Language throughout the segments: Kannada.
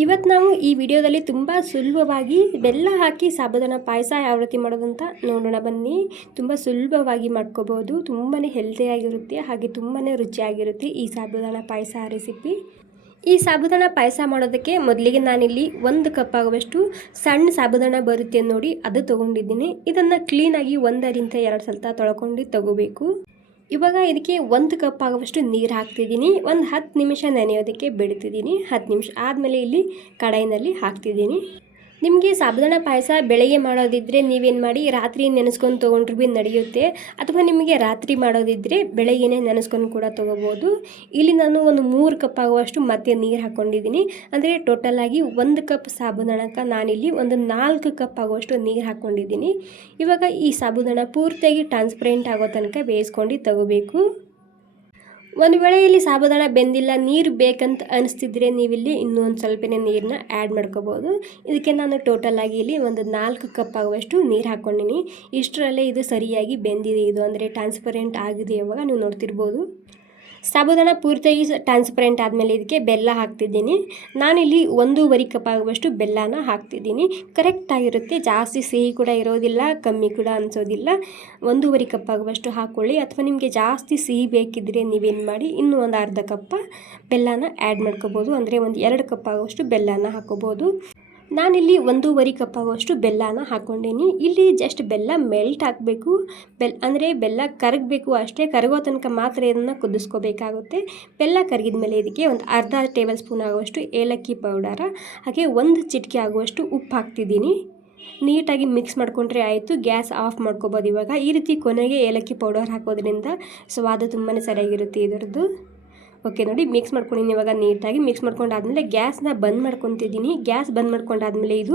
ಇವತ್ತು ನಾವು ಈ ವಿಡಿಯೋದಲ್ಲಿ ತುಂಬ ಸುಲಭವಾಗಿ ಬೆಲ್ಲ ಹಾಕಿ ಸಾಬುದಾನ ಪಾಯಸ ಯಾವ ರೀತಿ ಮಾಡೋದಂತ ನೋಡೋಣ ಬನ್ನಿ. ತುಂಬ ಸುಲಭವಾಗಿ ಮಾಡ್ಕೋಬೋದು, ತುಂಬಾ ಹೆಲ್ತಿಯಾಗಿರುತ್ತೆ, ಹಾಗೆ ತುಂಬಾ ರುಚಿಯಾಗಿರುತ್ತೆ ಈ ಸಾಬುದಾನ ಪಾಯಸ ರೆಸಿಪಿ. ಈ ಸಾಬುದಾನ ಪಾಯಸ ಮಾಡೋದಕ್ಕೆ ಮೊದಲಿಗೆ ನಾನಿಲ್ಲಿ 1 ಕಪ್ ಆಗುವಷ್ಟು ಸಣ್ಣ ಸಾಬುದಾನ ಬರುತ್ತೆ ನೋಡಿ, ಅದು ತೊಗೊಂಡಿದ್ದೀನಿ. ಇದನ್ನು ಕ್ಲೀನಾಗಿ 1 ರಿಂದ 2 ಸಲ ತೊಳ್ಕೊಂಡು ತಗೋಬೇಕು. ಇವಾಗ ಇದಕ್ಕೆ 1 ಕಪ್ ಆಗುವಷ್ಟು ನೀರು ಹಾಕ್ತಿದ್ದೀನಿ. ಒಂದು 10 ನಿಮಿಷ ನೆನೆಯೋದಕ್ಕೆ ಬಿಡ್ತಿದ್ದೀನಿ. 10 ನಿಮಿಷ ಆದಮೇಲೆ ಇಲ್ಲಿ ಕಡಾಯಿನಲ್ಲಿ ಹಾಕ್ತಿದ್ದೀನಿ. ನಿಮಗೆ ಸಾಬುದಾನ ಪಾಯಸ ಬೆಳಗ್ಗೆ ಮಾಡೋದಿದ್ದರೆ ನೀವೇನು ಮಾಡಿ ರಾತ್ರಿ ನೆನೆಸ್ಕೊಂಡು ತೊಗೊಂಡ್ರು ಭೀ ನಡೆಯುತ್ತೆ, ಅಥವಾ ನಿಮಗೆ ರಾತ್ರಿ ಮಾಡೋದಿದ್ದರೆ ಬೆಳಗ್ಗೆನೇ ನೆನೆಸ್ಕೊಂಡು ಕೂಡ ತೊಗೋಬೋದು. ಇಲ್ಲಿ ನಾನು ಒಂದು 3 ಕಪ್ ಆಗುವಷ್ಟು ಮತ್ತೆ ನೀರು ಹಾಕ್ಕೊಂಡಿದ್ದೀನಿ. ಅಂದರೆ ಟೋಟಲಾಗಿ 1 ಕಪ್ ಸಾಬುದಾನಕ್ಕೆ ನಾನಿಲ್ಲಿ ಒಂದು 4 ಕಪ್ ಆಗುವಷ್ಟು ನೀರು ಹಾಕ್ಕೊಂಡಿದ್ದೀನಿ. ಇವಾಗ ಈ ಸಾಬುದಾನ ಪೂರ್ತಿಯಾಗಿ ಟ್ರಾನ್ಸ್ಪರೆಂಟ್ ಆಗೋ ತನಕ ಬೇಯಿಸ್ಕೊಂಡು ತಗೋಬೇಕು. ಒಂದು ವೇಳೆ ಇಲ್ಲಿ ಸಾಬುದಾನ ಬೆಂದಿಲ್ಲ, ನೀರು ಬೇಕಂತ ಅನಿಸ್ತಿದ್ರೆ ನೀವಿಲ್ಲಿ ಇನ್ನೂ ಒಂದು ಸ್ವಲ್ಪನೇ ನೀರನ್ನ ಆ್ಯಡ್ ಮಾಡ್ಕೋಬೋದು. ಇದಕ್ಕೆ ನಾನು ಟೋಟಲಾಗಿ ಇಲ್ಲಿ ಒಂದು 4 ಕಪ್ ಆಗುವಷ್ಟು ನೀರು ಹಾಕ್ಕೊಂಡಿನಿ. ಇಷ್ಟರಲ್ಲೇ ಇದು ಸರಿಯಾಗಿ ಬೆಂದಿದೆ, ಇದು ಅಂದರೆ ಟ್ರಾನ್ಸ್ಪರೆಂಟ್ ಆಗಿದೆ. ಇವಾಗ ನೀವು ನೋಡ್ತಿರ್ಬೋದು. ಸಾಬುದಾನ ಪೂರ್ತಿಯಾಗಿ ಟ್ರಾನ್ಸ್ಪರೆಂಟ್ ಆದಮೇಲೆ ಇದಕ್ಕೆ ಬೆಲ್ಲ ಹಾಕ್ತಿದ್ದೀನಿ. ನಾನಿಲ್ಲಿ 1.5 ಕಪ್ ಆಗುವಷ್ಟು ಬೆಲ್ಲನ ಹಾಕ್ತಿದ್ದೀನಿ. ಕರೆಕ್ಟಾಗಿರುತ್ತೆ, ಜಾಸ್ತಿ ಸಿಹಿ ಕೂಡ ಇರೋದಿಲ್ಲ, ಕಮ್ಮಿ ಕೂಡ ಅನಿಸೋದಿಲ್ಲ. 1.5 ಕಪ್ ಆಗುವಷ್ಟು ಹಾಕ್ಕೊಳ್ಳಿ. ಅಥವಾ ನಿಮಗೆ ಜಾಸ್ತಿ ಸಿಹಿ ಬೇಕಿದ್ದರೆ ನೀವೇನು ಮಾಡಿ ಇನ್ನೂ ಒಂದು ಅರ್ಧ ಕಪ್ ಬೆಲ್ಲನ ಆ್ಯಡ್ ಮಾಡ್ಕೋಬೋದು. ಅಂದರೆ ಒಂದು 2 ಕಪ್ ಆಗುವಷ್ಟು ಬೆಲ್ಲನ ಹಾಕ್ಕೋಬೋದು. ನಾನಿಲ್ಲಿ 1.5 ಕಪ್ ಆಗುವಷ್ಟು ಬೆಲ್ಲನ ಹಾಕ್ಕೊಂಡೀನಿ. ಇಲ್ಲಿ ಜಸ್ಟ್ ಬೆಲ್ಲ ಮೆಲ್ಟ್ ಹಾಕಬೇಕು. ಅಂದರೆ ಬೆಲ್ಲ ಕರಗಬೇಕು ಅಷ್ಟೇ, ಕರಗೋ ತನಕ ಮಾತ್ರ ಇದನ್ನು ಕುದಿಸ್ಕೋಬೇಕಾಗುತ್ತೆ. ಬೆಲ್ಲ ಕರಗಿದ ಮೇಲೆ ಇದಕ್ಕೆ ಒಂದು ಅರ್ಧ ಟೇಬಲ್ ಸ್ಪೂನ್ ಆಗುವಷ್ಟು ಏಲಕ್ಕಿ ಪೌಡರ, ಹಾಗೆ 1 ಚಿಟಿಕೆ ಆಗುವಷ್ಟು ಉಪ್ಪು ಹಾಕ್ತಿದ್ದೀನಿ. ನೀಟಾಗಿ ಮಿಕ್ಸ್ ಮಾಡ್ಕೊಂಡ್ರೆ ಆಯಿತು. ಗ್ಯಾಸ್ ಆಫ್ ಮಾಡ್ಕೋಬೋದು. ಇವಾಗ ಈ ರೀತಿ ಕೊನೆಗೆ ಏಲಕ್ಕಿ ಪೌಡರ್ ಹಾಕೋದ್ರಿಂದ ಸ್ವಾದ ತುಂಬಾ ಸರಿಯಾಗಿರುತ್ತೆ ಇದರದ್ದು. ಓಕೆ ನೋಡಿ, ಮಿಕ್ಸ್ ಮಾಡ್ಕೊಂಡಿದ್ದೀನಿ. ಇವಾಗ ನೀಟಾಗಿ ಮಿಕ್ಸ್ ಮಾಡ್ಕೊಂಡಾದ್ಮೇಲೆ ಗ್ಯಾಸ್ನ ಬಂದ್ ಮಾಡ್ಕೊತಿದ್ದೀನಿ. ಗ್ಯಾಸ್ ಬಂದ್ ಮಾಡ್ಕೊಂಡಾದ್ಮೇಲೆ ಇದು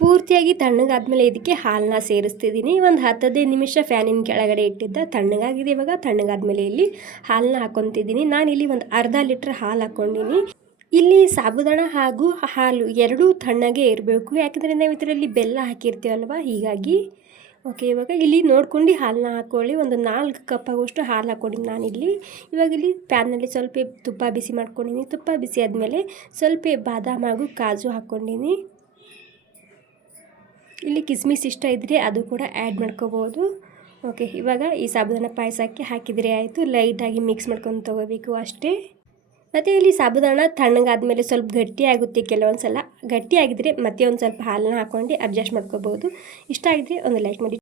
ಪೂರ್ತಿಯಾಗಿ ತಣ್ಣಗಾದ್ಮೇಲೆ ಇದಕ್ಕೆ ಹಾಲನ್ನ ಸೇರಿಸ್ತಿದ್ದೀನಿ. ಒಂದು 10-15 ನಿಮಿಷ ಫ್ಯಾನಿನ ಕೆಳಗಡೆ ಇಟ್ಟಿದ್ದ ತಣ್ಣಗಾಗಿದೆ. ಇವಾಗ ತಣ್ಣಗಾದ್ಮೇಲೆ ಇಲ್ಲಿ ಹಾಲನ್ನ ಹಾಕ್ಕೊತಿದ್ದೀನಿ. ನಾನಿಲ್ಲಿ ಒಂದು ಅರ್ಧ ಲೀಟ್ರ್ ಹಾಲು ಹಾಕ್ಕೊಂಡಿನಿ. ಇಲ್ಲಿ ಸಾಬುದಾನ ಹಾಗೂ ಹಾಲು ಎರಡೂ ತಣ್ಣಗೆ ಇರಬೇಕು, ಯಾಕಂದರೆ ನಾವು ಇದರಲ್ಲಿ ಬೆಲ್ಲ ಹಾಕಿರ್ತೀವಲ್ವ, ಹೀಗಾಗಿ. ಓಕೆ, ಇವಾಗ ಇಲ್ಲಿ ನೋಡ್ಕೊಂಡು ಹಾಲನ್ನ ಹಾಕ್ಕೊಳ್ಳಿ. ಒಂದು 4 ಕಪ್ ಆಗುವಷ್ಟು ಹಾಲು ಹಾಕ್ಕೊಂಡಿನಿ ನಾನಿಲ್ಲಿ. ಇವಾಗ ಇಲ್ಲಿ ಪ್ಯಾನ್ನಲ್ಲಿ ಸ್ವಲ್ಪ ತುಪ್ಪ ಬಿಸಿ ಮಾಡ್ಕೊಂಡಿನಿ. ತುಪ್ಪ ಬಿಸಿ ಆದಮೇಲೆ ಸ್ವಲ್ಪ ಬಾದಾಮ್ ಹಾಗೂ ಕಾಜು ಹಾಕ್ಕೊಂಡಿನಿ. ಇಲ್ಲಿ ಕಿಸ್ಮಿಸ್ ಇಷ್ಟ ಇದ್ದರೆ ಅದು ಕೂಡ ಆ್ಯಡ್ ಮಾಡ್ಕೋಬೋದು. ಓಕೆ, ಇವಾಗ ಈ ಸಾಬುದಾನ ಪಾಯಸಕ್ಕೆ ಹಾಕಿದರೆ ಆಯಿತು. ಲೈಟಾಗಿ ಮಿಕ್ಸ್ ಮಾಡ್ಕೊಂಡು ತೊಗೋಬೇಕು ಅಷ್ಟೇ. ಮತ್ತು ಇಲ್ಲಿ ಸಾಬುದಾನ ತಣ್ಣಗಾದ್ಮೇಲೆ ಸ್ವಲ್ಪ ಗಟ್ಟಿ ಆಗುತ್ತೆ. ಕೆಲವೊಂದು ಸಲ ಗಟ್ಟಿ ಆಗಿದ್ದರೆ ಮತ್ತೆ ಒಂದು ಸ್ವಲ್ಪ ಹಾಲನ್ನ ಹಾಕ್ಕೊಂಡು ಅಡ್ಜಸ್ಟ್ ಮಾಡ್ಕೋಬೋದು. ಇಷ್ಟ ಆಗಿದ್ರೆ ಒಂದು ಲೈಕ್ ಮಾಡಿ.